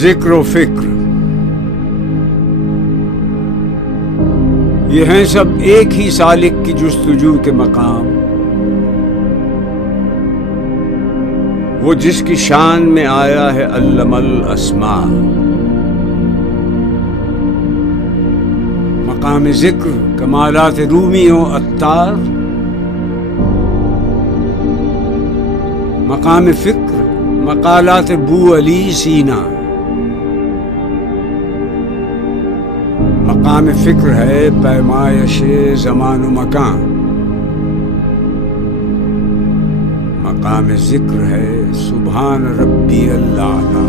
ذکر و فکر، یہ ہیں سب ایک ہی سالک کی جستجو کے مقام، وہ جس کی شان میں آیا ہے علم الاسماء۔ مقام ذکر کمالات رومی و عطار، مقام فکر مقالات بو علی سینا۔ مقام فکر ہے پیمائش زمان و مکان، مقام ذکر ہے سبحان ربی الاعلی۔